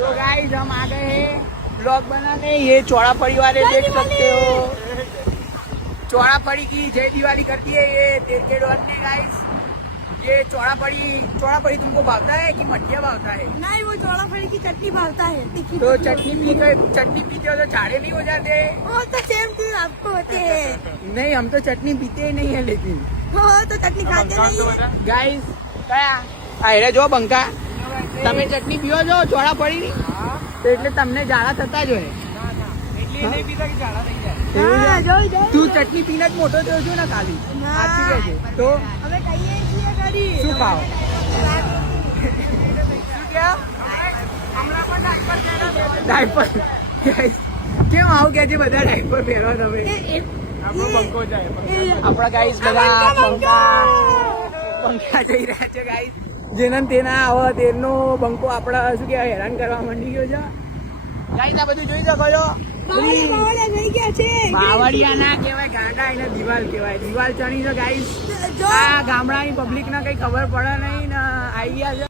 तो गाइस हम आ गए हैं ब्लॉग बनाने। ये चौड़ा परिवार है, देख सकते हो। चौड़ा पड़ी की जय दिवाली करती है ये तेरकेडोर ने गाइस। ये चौड़ा पड़ी तुमको भावता है कि मठिया भावता है? नहीं, वो चौड़ा पड़ी की चटनी भावता है। तो चटनी पीते हो तो झाड़े नहीं हो जाते? वो तो सेम चीज आपको होते हैं। नहीं, हम तो चटनी पीते ही नहीं है लेकिन वो तो चटनी खाते नहीं है। गाइस कया अरे जो બંકા તમે ચટણી પીઓ છો ચોળા પડી તો એટલે તમને ઝાડા થતા જ હોય। હા, જોઈ જોઈ તું ચટણી પીને જ મોટો થયો છું ને ખાલી સાચું કહે છે તો અમે કહીએ છીએ ઘડી શું ખાઓ? ડાયપર કેમ આવું કે છે બધા ડાયપર પહેરો તમે? આપણા ગાઈસ બધા પંખા જઈ રહ્યા છે ગાઈસ। જેના તેના આવા તેરનો બંકો આપડા શું કહેવાય હેરાન કરવા માંડી ગયો છે ગાઈસ। આ બધું જોઈ શકો છો, બાવળિયા થઈ ગયા છે। બાવળિયા ના કહેવાય, ગાંડા એને દિવાલ કહેવાય। દિવાલ ચણી છે ગાઈસ। આ ગામડાની પબ્લિક ને કઈ ખબર પડે નહીં ને આવી ગયા છે।